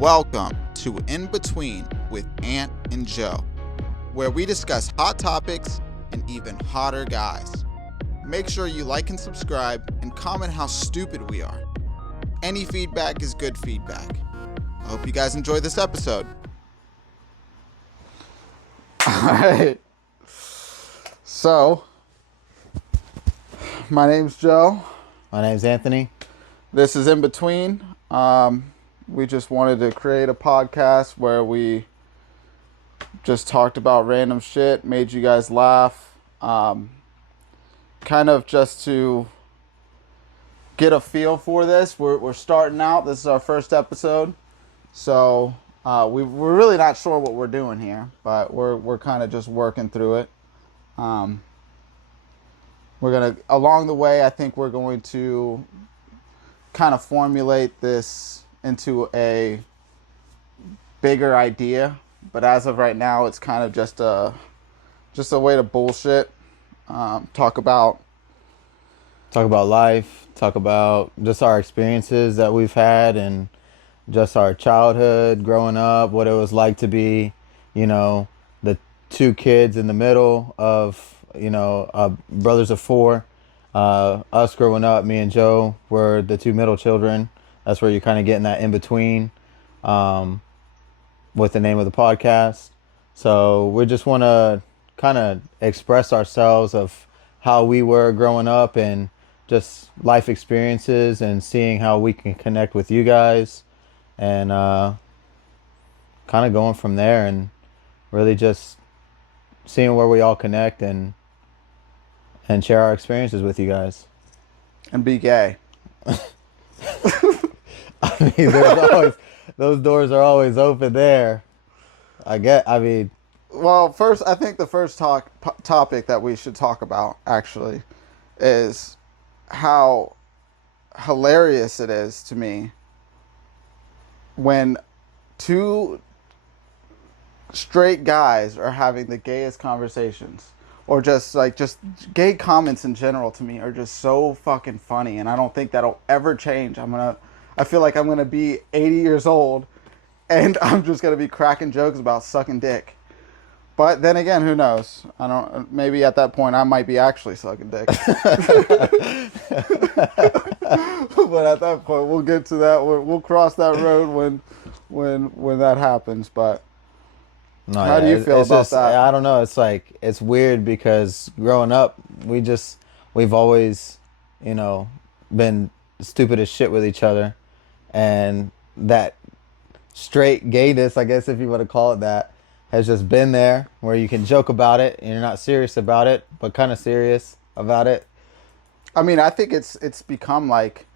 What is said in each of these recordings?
Welcome to In Between with Ant and Joe, where we discuss hot topics and even hotter guys. Make sure you like and subscribe and comment how stupid we are. Any feedback is good feedback. I hope you guys enjoy this episode. Alright. So, my name's Joe. My name's Anthony. This is In Between. We just wanted to create a podcast where we just talked about random shit, made you guys laugh. Kind of just to get a feel for this. We're starting out. This is our first episode. So we're really not sure what we're doing here, but we're kind of just working through it. We're going to, along the way, I think we're going to kind of formulate this into a bigger idea, but as of right now, it's kind of just a way to bullshit. Talk about life, talk about just our experiences that we've had and just our childhood growing up, what it was like to be, the two kids in the middle of, brothers of four. Us growing up, me and Joe were the two middle children. That's where you're kind of getting that in between with the name of the podcast. So we just want to kind of express ourselves of how we were growing up and just life experiences and seeing how we can connect with you guys and kind of going from there and really just seeing where we all connect and share our experiences with you guys. and be gay. I mean, there's always, those doors are always open there. Well, first, I think the first topic that we should talk about, actually, is how hilarious it is to me when two straight guys are having the gayest conversations. Or just gay comments in general to me are just so fucking funny, and I don't think that'll ever change. I feel like I'm gonna be 80 years old, and I'm just gonna be cracking jokes about sucking dick. But then again, who knows? I don't. Maybe at that point, I might be actually sucking dick. But at that point, we'll get to that. We'll cross that road when that happens. But No, how do you feel about that? I don't know. It's like, it's weird because growing up, we've always, been stupid as shit with each other. And that straight gayness, I guess if you want to call it that, has just been there where you can joke about it and you're not serious about it, but kind of serious about it. I mean, I think it's become like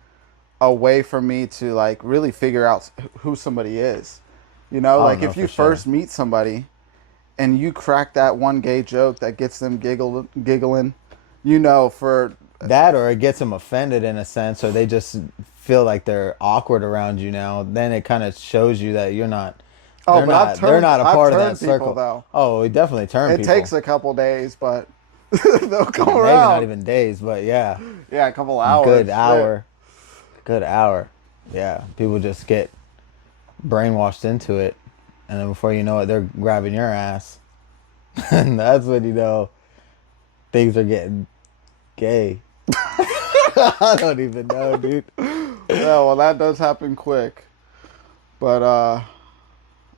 a way for me to like really figure out who somebody is. Like if you first meet somebody and you crack that one gay joke that gets them giggling, for that, or it gets them offended in a sense, or they just feel like they're awkward around you now, then it kind of shows you that you're not. They're not a part of that circle. Though. Oh, we definitely turn people. It takes a couple days, but they'll come around. Maybe not even days, but yeah. Yeah, a couple hours. Good hour. Yeah, people just get brainwashed into it, and then before you know it, they're grabbing your ass. And that's when you know things are getting gay. I don't even know, dude. Yeah, well, that does happen quick. But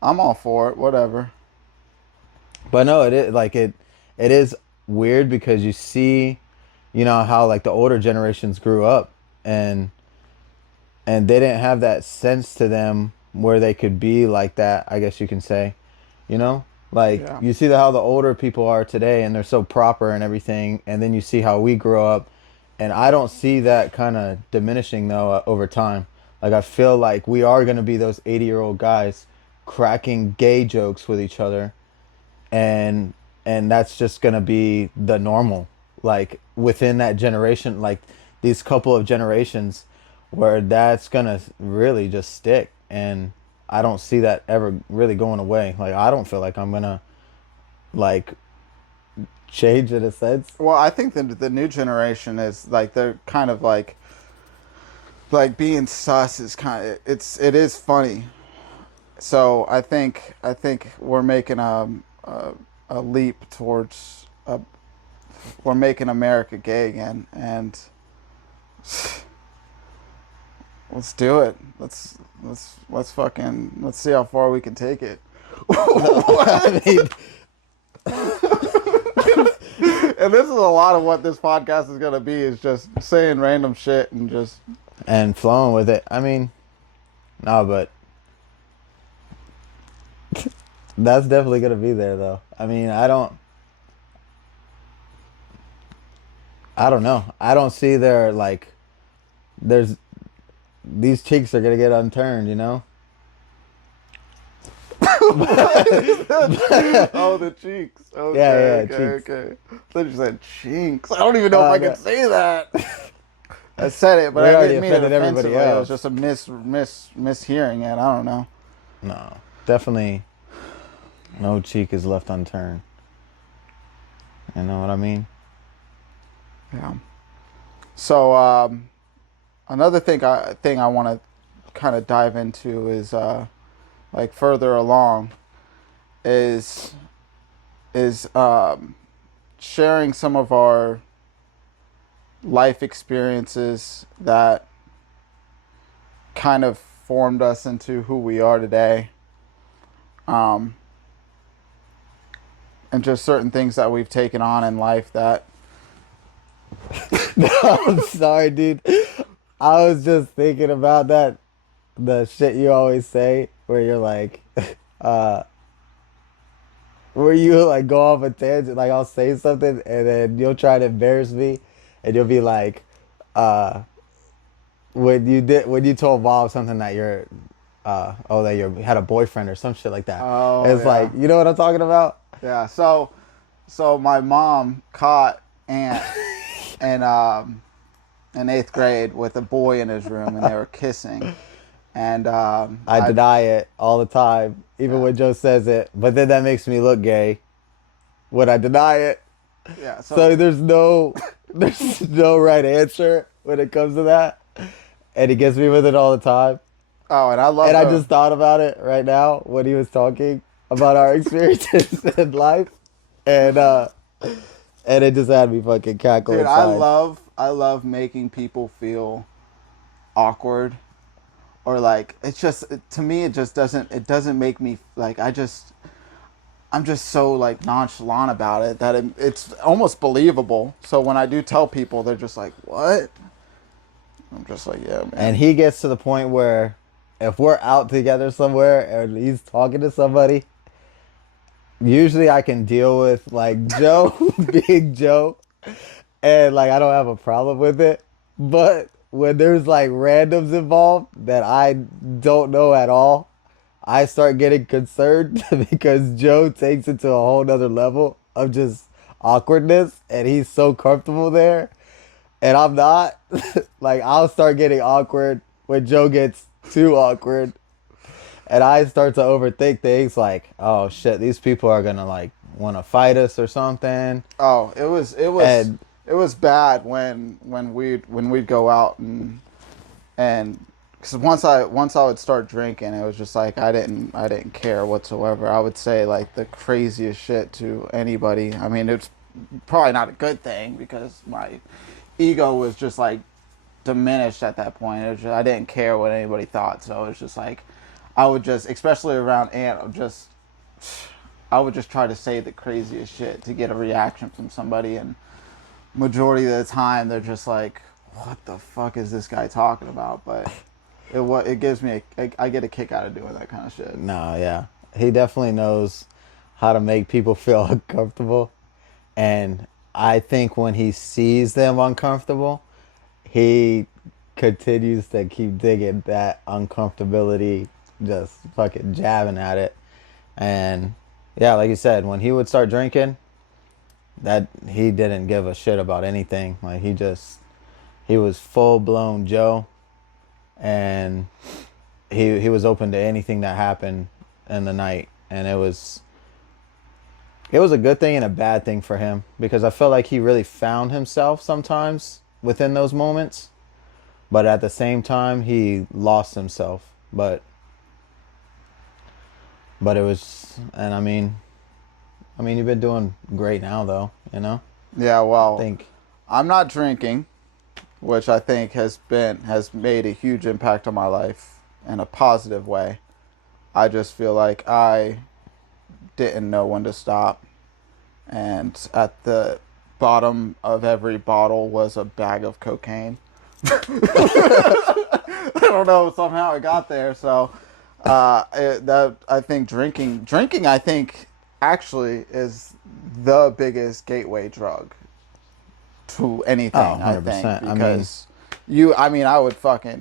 I'm all for it. Whatever. But no, it is weird because you see, how like the older generations grew up and they didn't have that sense to them where they could be like that, I guess you can say. You see how the older people are today and they're so proper and everything, and then you see how we grow up, and I don't see that kind of diminishing though over time. Like, I feel like we are going to be those 80-year-old guys cracking gay jokes with each other, and that's just going to be the normal, like within that generation, like these couple of generations, where that's going to really just stick. And I don't see that ever really going away. Like, I don't feel like I'm going to like change in a sense. Well, I think the new generation is like, they're kind of like being sus is kind of, it is funny. So I think we're making a leap towards we're making America gay again, and let's do it. Let's fucking let's see how far we can take it. I mean, And this is a lot of what this podcast is gonna be, is just saying random shit and just and flowing with it. I mean, no, but that's definitely gonna be there, though. I mean, I don't know. I don't see there like there's these cheeks are gonna get unturned, you know. oh, the cheeks. Okay, Yeah, okay, cheeks. okay. I thought you said chinks. I don't even know if I no. can say that. I said it, but We I already didn't mean it offended everybody offensively. It was else. just a mishearing it. I don't know. No, definitely no cheek is left unturned. You know what I mean? Yeah. So another thing I want to kind of dive into is like further along is sharing some of our life experiences that kind of formed us into who we are today. Um, and just certain things that we've taken on in life that I'm sorry, dude. I was just thinking about that, the shit you always say, where you're like, uh, where you like go off a tangent, like I'll say something and then you'll try to embarrass me, and you'll be like, uh, when you told Bob something that you're, that you had a boyfriend or some shit like that. oh It's yeah. like, you know what I'm talking about? Yeah, so my mom caught Ant in eighth grade with a boy in his room, and they were kissing. And I deny it all the time, even when Joe says it. But then that makes me look gay when I deny it. yeah, So there's no right answer when it comes to that, and he gets me with it all the time. oh, and I love And I the- just thought about it right now when he was talking about our experiences in life, and it just had me fucking cackle dude, inside. I love making people feel awkward, or like it's just to me it doesn't make me like I'm just so like nonchalant about it that it's almost believable. So when I do tell people, they're just like, "What?" I'm just like, "Yeah, man." And he gets to the point where if we're out together somewhere and he's talking to somebody, usually I can deal with like Joe being Joe, and like I don't have a problem with it. But when there's like randoms involved that I don't know at all, I start getting concerned because Joe takes it to a whole nother level of just awkwardness, and he's so comfortable there, and I'm not. Like I'll start getting awkward when Joe gets too awkward, and I start to overthink things like, oh shit, these people are gonna like want to fight us or something. Oh, And it was bad when we'd go out and because once I would start drinking, it was just like I didn't care whatsoever. I would say like the craziest shit to anybody. I mean, it's probably not a good thing because my ego was just like diminished at that point. It was just, I didn't care what anybody thought, so it was just like I would just, especially around Ant, I would just try to say the craziest shit to get a reaction from somebody, and majority of the time they're just like, "What the fuck is this guy talking about?" But it gives me I get a kick out of doing that kind of shit. no, yeah, he definitely knows how to make people feel uncomfortable, and I think when he sees them uncomfortable, he continues to keep digging that uncomfortability, just fucking jabbing at it. And yeah, like you said, when he would start drinking, that he didn't give a shit about anything. Like he was full blown Joe, and he was open to anything that happened in the night, and it was a good thing and a bad thing for him because I felt like he really found himself sometimes within those moments, but at the same time he lost himself. But But it was, and I mean, you've been doing great now, though. You know, Yeah, I well, think. I'm not drinking, which I think has made a huge impact on my life in a positive way. I just feel like I didn't know when to stop, and at the bottom of every bottle was a bag of cocaine. I don't know, somehow it got there. So that I think drinking I think actually is the biggest gateway drug to anything. Oh, I think 100%. I mean, because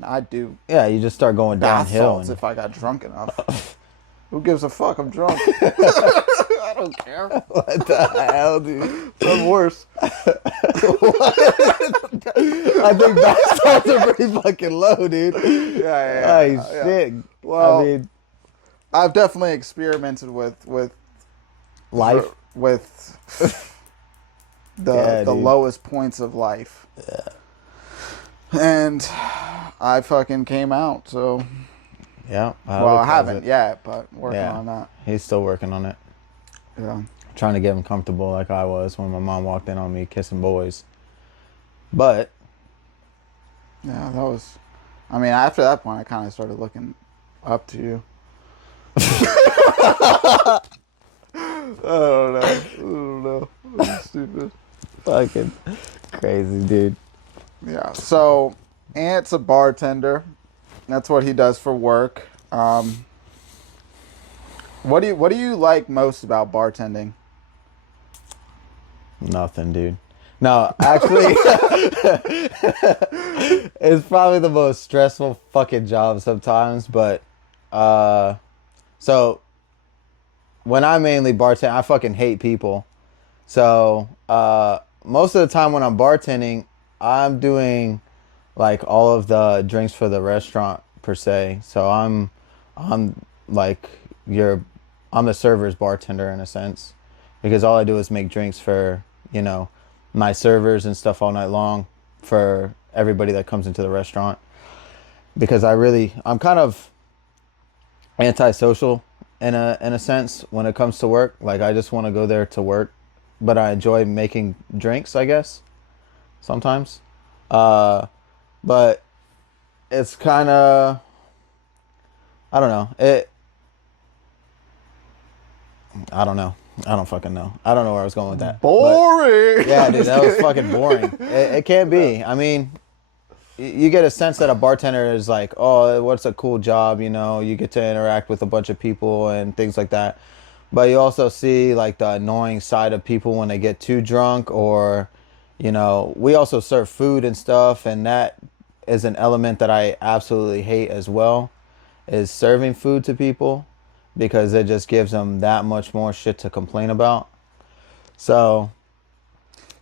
I'd do yeah, you just start going bath downhill, salts and if I got drunk enough. Who gives a fuck? I'm drunk. I don't care. what the hell, dude? Some worse. I think bath salts are pretty fucking low, dude. Yeah. Oh shit. Well, I mean, I've definitely experimented with life. with the Yeah, the dude. lowest points of life. And I fucking came out. So Yeah. well, I haven't yet, but working Yeah. on that. He's still working on it. Yeah. Trying to get him comfortable like I was when my mom walked in on me kissing boys. But Yeah, that was. I mean, after that point, I kind of started looking up to you. I don't know. I'm stupid. fucking crazy, dude. Yeah. So, Ant's a bartender. That's what he does for work. What do you like most about bartending? Nothing, dude. No, actually, it's probably the most stressful fucking job sometimes. But, so when I mainly bartend, I fucking hate people. So, most of the time when I'm bartending, I'm doing like all of the drinks for the restaurant per se. So I'm like I'm the server's bartender in a sense, because all I do is make drinks for, you know, my servers and stuff all night long for everybody that comes into the restaurant. Because I'm kind of antisocial in a sense when it comes to work. Like, I just want to go there to work, but I enjoy making drinks, I guess, sometimes. But it's kind of, I don't know. I don't know. I don't fucking know. I don't know where I was going with that. But Boring. yeah, dude, that was fucking boring. It can't be. I mean, you get a sense that a bartender is like, oh, what's a cool job, you know, you get to interact with a bunch of people and things like that. But you also see like the annoying side of people when they get too drunk, or, you know, we also serve food and stuff, and that is an element that I absolutely hate as well, is serving food to people, because it just gives them that much more shit to complain about. So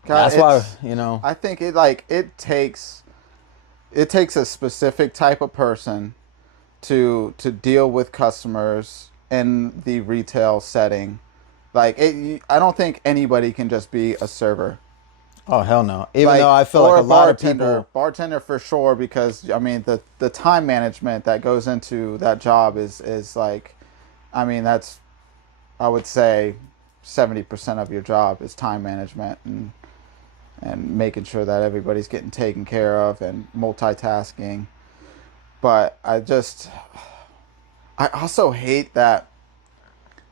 that's why, you know. I think it takes a specific type of person to deal with customers in the retail setting. I don't think anybody can just be a server. Oh hell no! Even though I feel like a lot of people, bartender for sure, because I mean the time management that goes into that job is like, I mean that's, I would say 70% of your job is time management and making sure that everybody's getting taken care of and multitasking. But I also hate that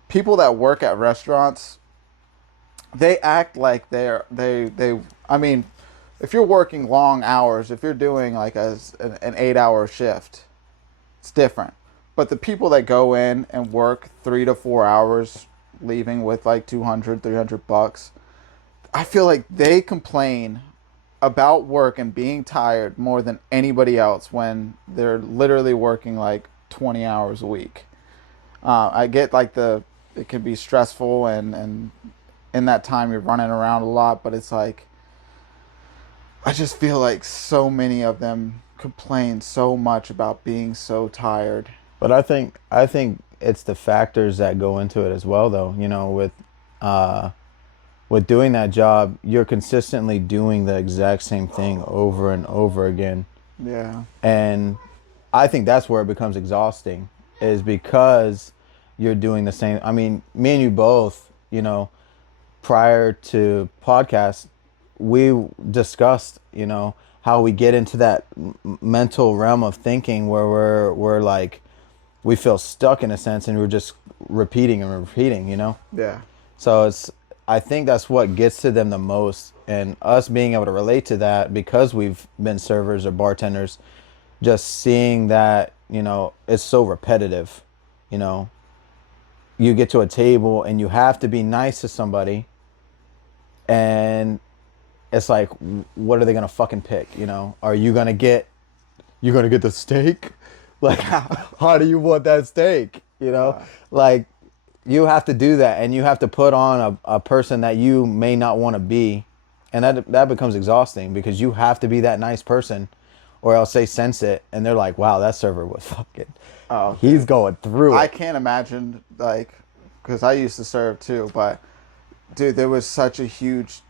people that work at restaurants, they act like they I mean, if you're working long hours, if you're doing like an 8-hour shift, it's different. But the people that go in and work 3 to 4 hours, leaving with like 200, $300, I feel like they complain about work and being tired more than anybody else when they're literally working like 20 hours a week. I get like it can be stressful, and in that time you're running around a lot, but it's like, I just feel like so many of them complain so much about being so tired. but I think it's the factors that go into it as well, though. You know, with doing that job, you're consistently doing the exact same thing over and over again. Yeah. And I think that's where it becomes exhausting, is because you're doing the same. I mean, me and you both, you know, prior to podcast, we discussed, you know, how we get into that mental realm of thinking where we're like, we feel stuck in a sense, and we're just repeating and repeating, you know. Yeah. So I think that's what gets to them the most, and us being able to relate to that because we've been servers or bartenders, just seeing that, you know, it's so repetitive, you know. You get to a table and you have to be nice to somebody, and it's like, what are they gonna fucking pick? You know, are you gonna get the steak? Like, how do you want that steak? You know, like, you have to do that, and you have to put on a person that you may not want to be, and that becomes exhausting because you have to be that nice person, or else they sense it and they're like, wow, that server was fucking. Oh, okay. He's going through it. I can't imagine, like, because I used to serve too, but dude, there was such a huge.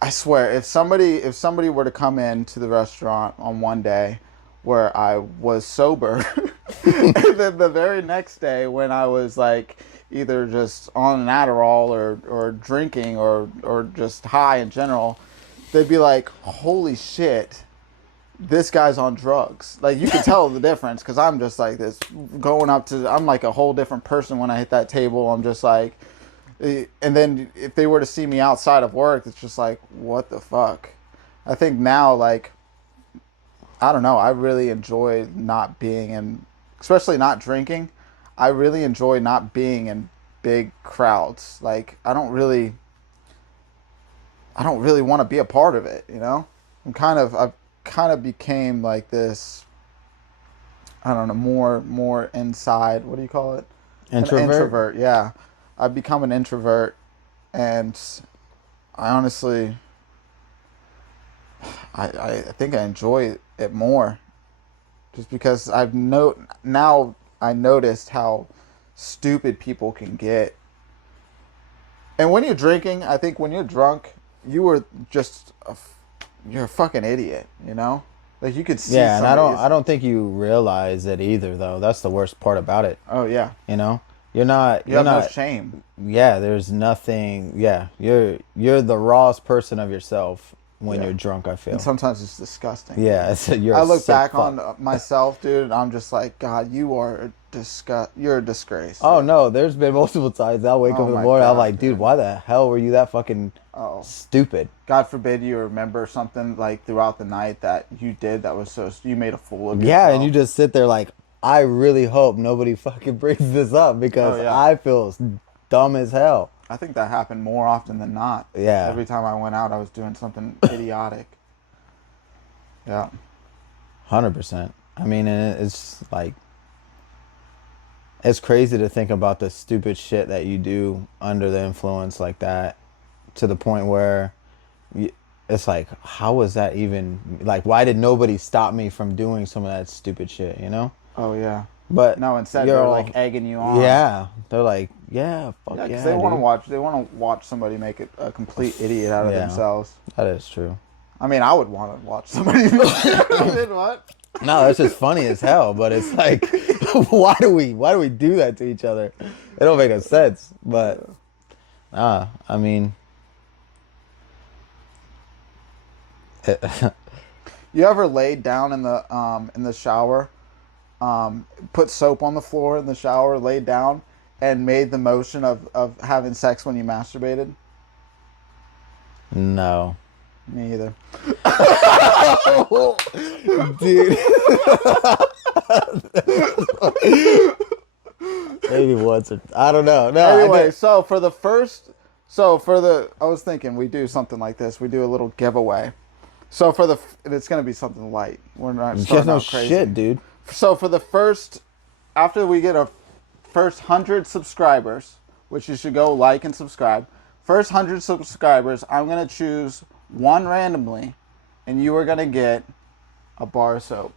I swear, if somebody were to come into the restaurant on one day where I was sober, and then the very next day when I was like either just on an Adderall or drinking or just high in general, they'd be like, holy shit, this guy's on drugs. Like, you can tell the difference, because I'm just like this, I'm like a whole different person when I hit that table. I'm just like, and then if they were to see me outside of work, it's just like, what the fuck? I think now, like, I don't know, I really enjoy not being in, especially not drinking, I really enjoy not being in big crowds. Like, I don't really want to be a part of it, you know? I've kind of became like this, I don't know, more inside, what do you call it? Introvert? An introvert, yeah. I've become an introvert, and I honestly, I think I enjoy it more, just because now I noticed how stupid people can get. And when you're drinking, I think when you're drunk, you're a fucking idiot, you know? Like, you could see. Yeah, and I don't think you realize it either, though. That's the worst part about it. Oh yeah. You know? You have no shame. Yeah, there's nothing. Yeah, you're the rawest person of yourself when you're drunk, I feel. And sometimes it's disgusting. Yeah, I look back on myself, dude, and I'm just like, God, you're a disgrace. Oh no, there's been multiple times I wake up in the morning, I'm like, dude, why the hell were you that fucking stupid? God forbid you remember something like throughout the night that you did that was you made a fool of yourself. Yeah, and you just sit there like, I really hope nobody fucking brings this up, because I feel dumb as hell. I think that happened more often than not. Yeah. Every time I went out, I was doing something idiotic. Yeah. 100%. I mean, and it's like, it's crazy to think about the stupid shit that you do under the influence like that, to the point where it's like, how was that even, like, why did nobody stop me from doing some of that stupid shit, you know? Oh, yeah. But no, instead they're like egging you on. Yeah, they're like, yeah, fuck yeah. Because they want to watch. They want to watch somebody make a complete idiot out of themselves. That is true. I mean, I would want to watch somebody. What? No, that's just funny as hell. But it's like, why do we do that to each other? It don't make no sense. But I mean, you ever laid down in the shower? Put soap on the floor in the shower, laid down, and made the motion of having sex when you masturbated? No. Me either. Dude. Maybe once or I don't know. No. Anyway, I was thinking we do something like this. We do a little giveaway. So it's gonna be something light. We're not starting out crazy. Shit, dude. So after we get our first 100 subscribers, which you should go like and subscribe, first 100 subscribers, I'm going to choose one randomly, and you are going to get a bar of soap.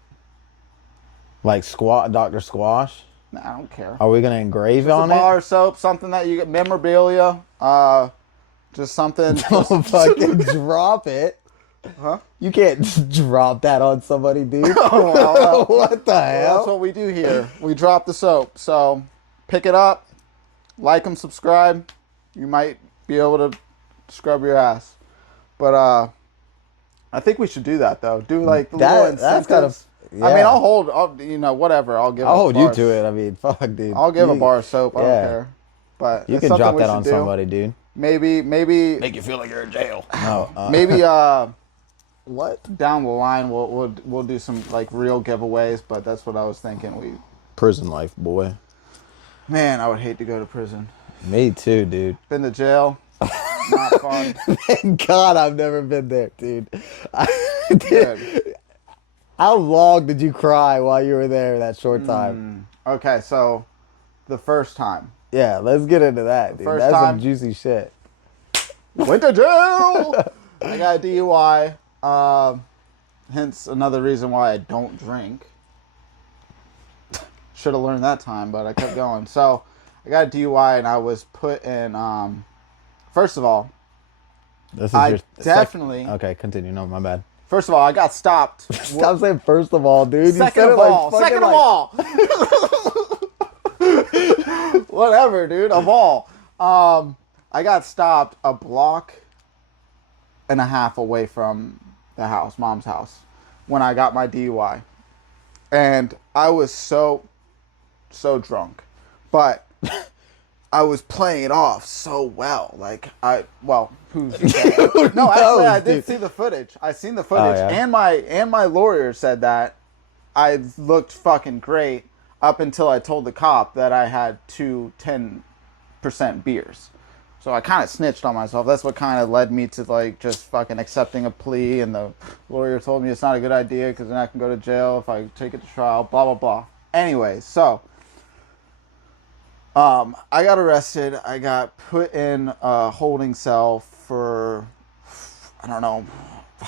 Like Dr. Squash? Nah, I don't care. Are we going to engrave on it? A bar of soap, something that you get, memorabilia, just something. Don't fucking drop it. Huh? You can't drop that on somebody, dude. Oh, well, what the hell? That's what we do here. We drop the soap. So pick it up, like them, subscribe. You might be able to scrub your ass. But I think we should do that though. Do like the little incentives. That's kind of. Yeah. I mean, whatever. I'll hold you to it. I mean, fuck, dude. I'll give a bar of soap. I don't care. But you can drop that on somebody, dude. Maybe make you feel like you're in jail. No. Maybe what down the line we'll do some like real giveaways. But that's what I was thinking. Prison life, boy. Man, I would hate to go to prison. Me too, dude. Been to jail. Not fun. Thank God I've never been there, dude. How long did you cry while you were there that short time? Okay, so the first time. Yeah, let's get into that, dude. That's some juicy shit. Went to jail! I got a DUI. Hence another reason why I don't drink. Should have learned that time, but I kept going. So I got a DUI and I was put in... First of all, Okay, continue. No, my bad. First of all, I got stopped. Stop saying first of all, dude. Second of all. Whatever, dude. Of all. I got stopped a block and a half away from the house, mom's house, when I got my DUI. And I was so drunk. But... I was playing it off so well. Like, who's No, actually, I did see the footage. I seen the footage. Oh, yeah? And my lawyer said that I looked fucking great up until I told the cop that I had 2 10% beers. So I kind of snitched on myself. That's what kind of led me to, like, just fucking accepting a plea. And the lawyer told me it's not a good idea because then I can go to jail if I take it to trial, blah, blah, blah. Anyway, so... I got arrested. I got put in a holding cell for, I don't know,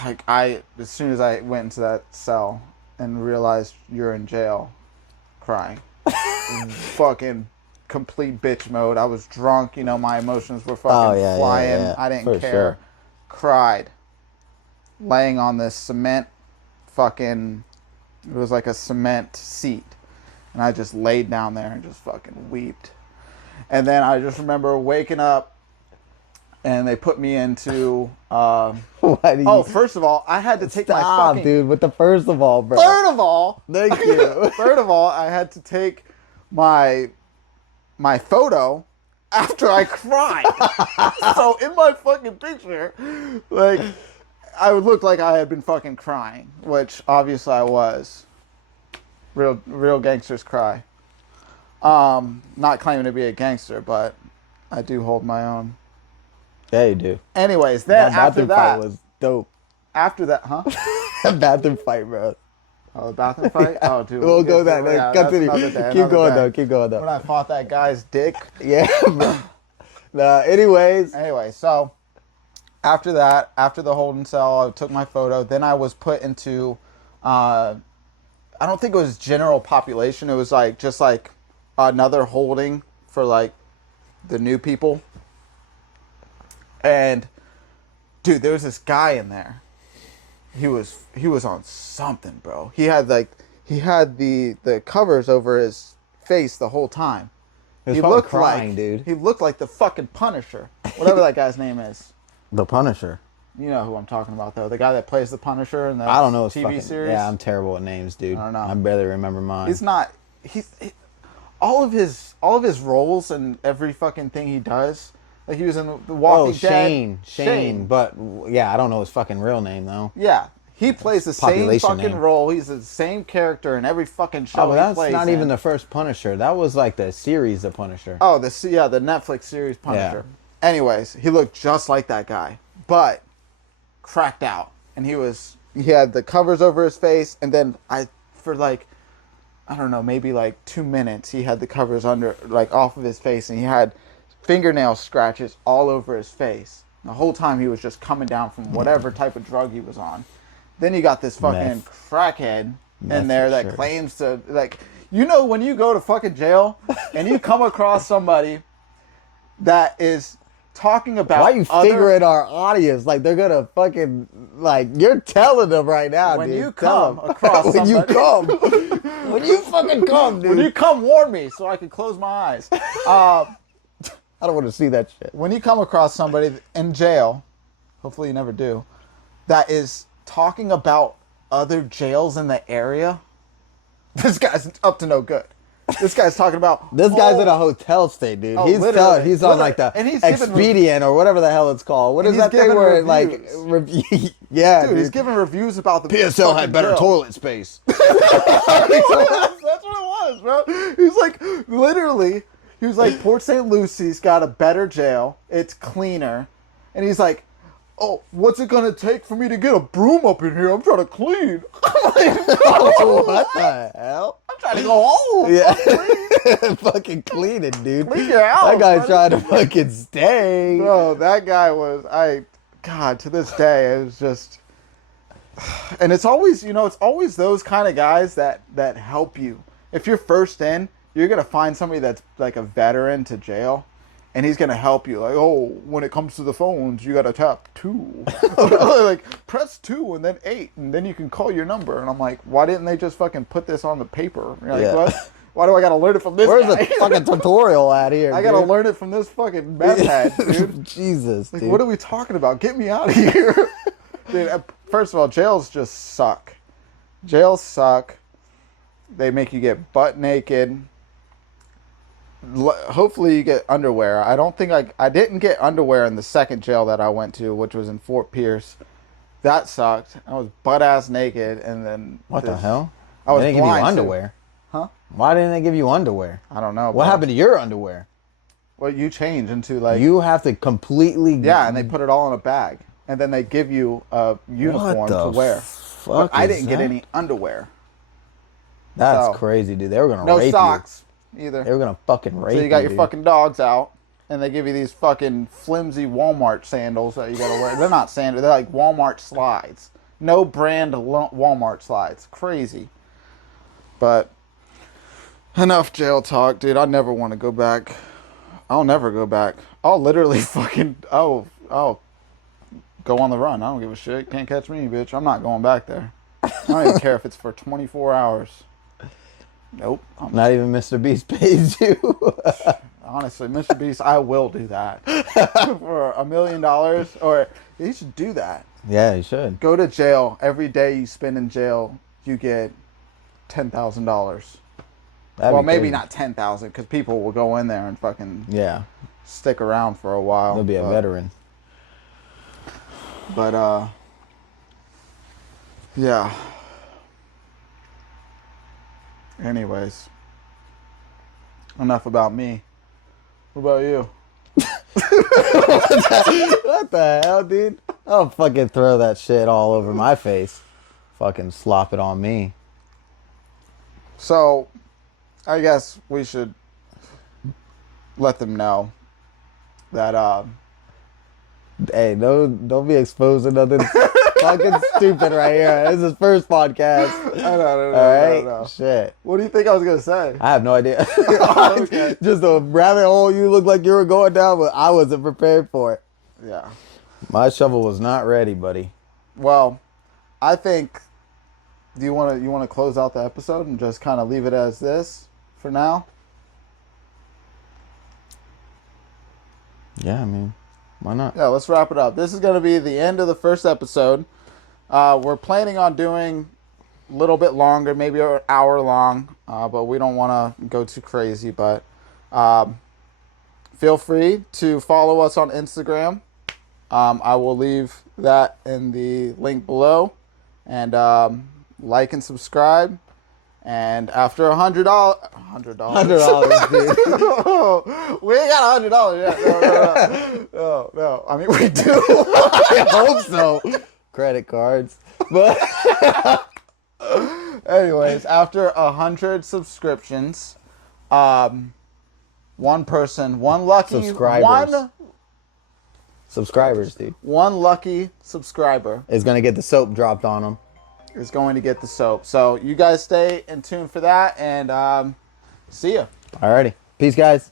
like as soon as I went into that cell and realized you're in jail, crying. Fucking complete bitch mode. I was drunk, my emotions were fucking flying. Yeah. I didn't care. Sure. Cried. Laying on this cement fucking, it was like a cement seat. And I just laid down there and just fucking weeped. And then I just remember waking up and they put me into... first of all, I had to take my fucking... dude, with the first of all, bro. Third of all... Thank you. Third of all, I had to take my photo after I cried. So in my fucking picture, like, I would look like I had been fucking crying, which obviously I was. Real gangsters cry. Not claiming to be a gangster, but I do hold my own. Yeah, you do. Anyways, then after that fight was dope. After that, huh? That bathroom fight, bro. Oh, the bathroom fight? Yeah. Oh, dude. We'll go that. Yeah, continue. Keep going though. When I fought that guy's dick. Yeah, bro. Anyways, so after that, after the holding cell, I took my photo. Then I was put into, I don't think it was general population. It was like just like another holding for like the new people. And dude, there was this guy in there. He was on something, bro. He had the covers over his face the whole time. He looked crying, dude. He looked like the fucking Punisher, whatever that guy's name is. The Punisher. You know who I'm talking about, though. The guy that plays the Punisher in the I don't know his TV series. Yeah, I'm terrible at names, dude. I don't know. I barely remember mine. He's not. All of his roles and every fucking thing he does. Like he was in The Walking Dead. Shane. But yeah, I don't know his fucking real name though. Yeah, he plays the same fucking role. He's the same character in every fucking show. Oh, that's not even the first Punisher. That was like the series of Punisher. Oh, the Netflix series Punisher. Yeah. Anyways, he looked just like that guy, but cracked out, and he had the covers over his face, and then for like, I don't know, maybe like 2 minutes, he had the covers under, like off of his face, and he had fingernail scratches all over his face. The whole time he was just coming down from whatever type of drug he was on. Then you got this fucking crackhead in there that claims to, like, when you go to fucking jail and you come across somebody that is talking about Why you figuring our audience? Like they're gonna fucking like you're telling them right now, when dude. you Tell come 'em. across when you somebody, come, when you fucking come, dude. when you come, warn me so I can close my eyes. I don't want to see that shit. When you come across somebody in jail, hopefully you never do, that is talking about other jails in the area, this guy's up to no good. This guy's talking about This guy's in a hotel stay, dude. Oh, he's literally, he's on like the and he's giving Expedient or whatever the hell it's called. What is he's that thing giving where it, like reviews. review? Yeah, dude, he's giving reviews about the PSL had fucking better jail. toilet space. That's what it was, bro. He's like, literally, he was like, Port St. Lucie's got a better jail. It's cleaner. And he's like, oh, what's it going to take for me to get a broom up in here? I'm trying to clean. I'm like, Oh, what the hell? I'm trying to go home. Yeah, fucking clean it, dude. Clean your house, That guy's buddy. trying to fucking stay. Bro, that guy was, God, to this day, it was just, and it's always, it's always those kind of guys that help you. If you're first in, you're going to find somebody that's like a veteran to jail, and he's going to help you. Like, oh, when it comes to the phones, you got to tap 2. Like, press 2 and then 8, and then you can call your number. And I'm like, why didn't they just fucking put this on the paper? You're like, Yeah. what? Why do I got to learn it from this Where's guy? the fucking tutorial at here? I got to dude? learn it from this fucking meth head, dude. Jesus, Like, dude. what are we talking about? Get me out of here. Dude, first of all, jails just suck. Jails suck. They make you get butt naked. Hopefully you get underwear. I don't think I didn't get underwear in the second jail that I went to, which was in Fort Pierce. That sucked. I was butt ass naked, and then What the hell? I was They didn't give you blind, too. underwear. Huh? Why didn't they give you underwear? I don't know. What happened to your underwear? Well, you change into like You have to completely. yeah, and they put it all in a bag, and then they give you a uniform What to the wear. fuck But I is didn't get that? any underwear. That's So, crazy, dude. They were gonna No rape socks either. you. They were gonna fucking rape you. So you got your dude. fucking dogs out, and they give you these fucking flimsy Walmart sandals that you gotta wear. They're not sandals. They're like Walmart slides. No brand Walmart slides. Crazy. But enough jail talk, dude. I never want to go back. I'll never go back. I'll literally fucking I'll go on the run. I don't give a shit. Can't catch me, bitch. I'm not going back there. I don't even care if it's for 24 hours. Nope. Not even Mr. Beast pays you. Honestly, Mr. Beast, I will do that for $1 million. Or you should do that. Yeah, you should. Go to jail. Every day you spend in jail, you get $10,000. Well, maybe not 10,000 because people will go in there and fucking Yeah, stick around for a while. he'll be a veteran. But yeah. Anyways, enough about me. What about you? What the hell, dude? I'll fucking throw that shit all over my face. Fucking slop it on me. So, I guess we should let them know that Hey, don't be exposing nothing fucking stupid right here. This is first podcast. I don't know. All right, shit. What do you think I was gonna say? I have no idea. Okay. Just a rabbit hole you look like you were going down, but I wasn't prepared for it. Yeah. My shovel was not ready, buddy. Well, I think. Do you want to close out the episode and just kind of leave it as this for now? Yeah, I mean, why not? Yeah, let's wrap it up. This is going to be the end of the first episode. We're planning on doing a little bit longer, maybe an hour long, but we don't want to go too crazy. But feel free to follow us on Instagram. I will leave that in the link below. And like and subscribe. And after $100, $100, $100, dude. we ain't got $100 yet. No. I mean, we do. I hope so. Credit cards. But Anyways, after 100 subscriptions, one lucky Subscribers. subscribers, dude, one lucky subscriber is gonna get the soap dropped on them. is going to get the soap. So you guys stay in tune for that, and see ya. Alrighty. Peace, guys.